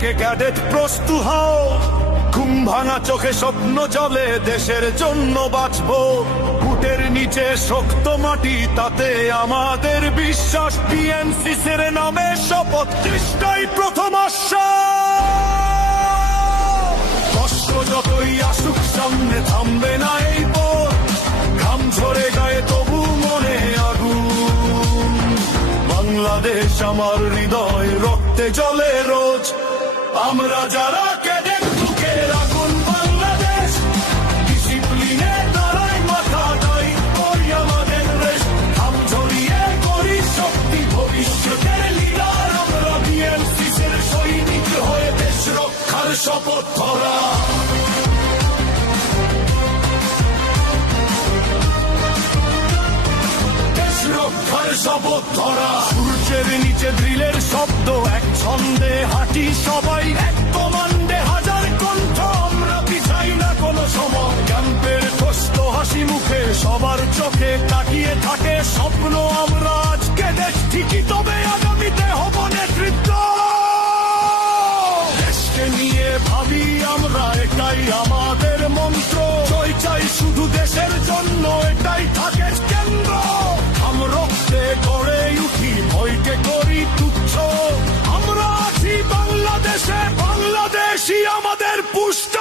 ডাকে ক্যাডেট প্রস্তুত হও, ঘুম ভাঙা চোখে স্বপ্ন জলে, দেশের জন্য বাঁচবো। বুটের নিচে শক্ত মাটি, তাতে আমাদের বিশ্বাস। বিএনসিসির নামে শপথ, চেষ্টাই প্রথম আশ্বাস। কষ্ট যতই আসুক সামনে, থামবে না এই পথ। ঘাম ঝরে গায়ে তবু মনে আগুন। বাংলাদেশ আমার হৃদয়, রক্তে জ্বলে রোজ। আমরা যারা ক্যাডেট, বুকের আগুন বাংলাদেশ। ডিসিপ্লিনে দাঁড়াই মাথা, দায়িত্বই আমাদের রেশ। ঘাম ঝরিয়ে করি শক্তি, ভবিষ্যতের লিডার আমরা। বিএনসিসির সৈনিক হয়ে দেশ রক্ষার শপথ ধরা। রক্ষার শপথ ধরা। সূর্যের নিচে ড্রিলের শব্দ, এক ছন্দে হাঁটি সবাই। এক কমান্ডে হাজার কণ্ঠ, আমরা পিছাই না কোনো সময়। ক্যাম্পের কষ্ট হাসি মুখে, সবার চোখে তাকিয়ে থাকে স্বপ্ন। আমরা আজকে দেশ ঠিকই, তবে আগামীতে হব নেতৃত্ব। দেশকে নিয়ে ভাবি আমরা, এটাই আমাদের মন্ত্র। জয় চাই শুধু দেশের জন্য, এটাই থাকে কেন্দ্র। রক্তে গড়ে উঠি, ভয়কে করি তুচ্ছ। আমরা আছি বাংলাদেশে, বাংলাদেশই আমাদের পুষ্ট।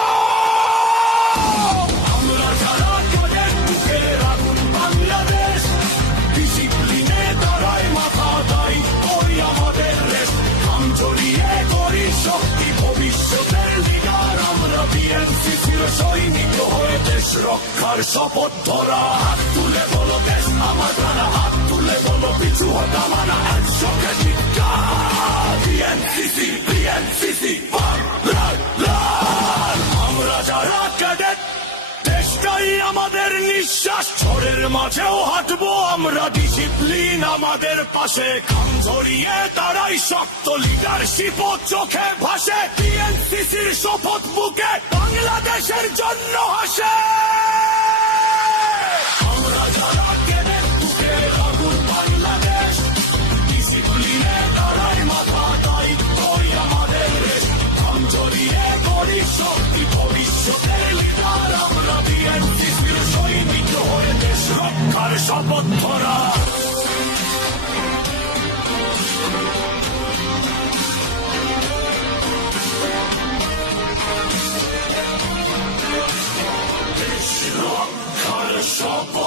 আমরা যারা ক্যাডেট, বুকের আগুন বাংলাদেশ। ডিসিপ্লিনে দাঁড়াই মাথা, দায়িত্বই আমাদের রেশ। ঘাম ঝরিয়ে করি শক্তি, ভবিষ্যতের লিডার আমরা। বিএনসিসির সৈনিক হয়ে দেশ রক্ষার শপথ ধরা। হাত তুলে বলো দেশ আমার প্রাণ, হাত তুলে বলো পিছু হটা মানা। একসঙ্গে চিৎকার, বিএনসিসি, বিএনসিসি বাংলাদেশ। আমরা যারা ক্যাডেট, দেশটাই আমাদের নিঃশ্বাস। ঝড়ের মাঝেও হাঁটবো আমরা, ডিসিপ্লিন আমাদের পাশে। ঘাম ঝরিয়ে দাঁড়াই শক্ত, লিডারশিপ ও চোখে ভাসে। বিএনসিসির শপথ বুকে, বাংলাদেশের জন্য হাসে। আমরা যারা ক্যাডেট, বুকের আগুন বাংলাদেশ। ডিসিপ্লিনে দাঁড়াই মাথা, দায়িত্বই আমাদের রেশ। ঘাম ঝরিয়ে করি শক্তি, ভবিষ্যতের লিডার আমরা। বিএনসিসির সৈনিক হয়ে দেশ রক্ষার শপথ ধরা। দেশ রক্ষার শপথ।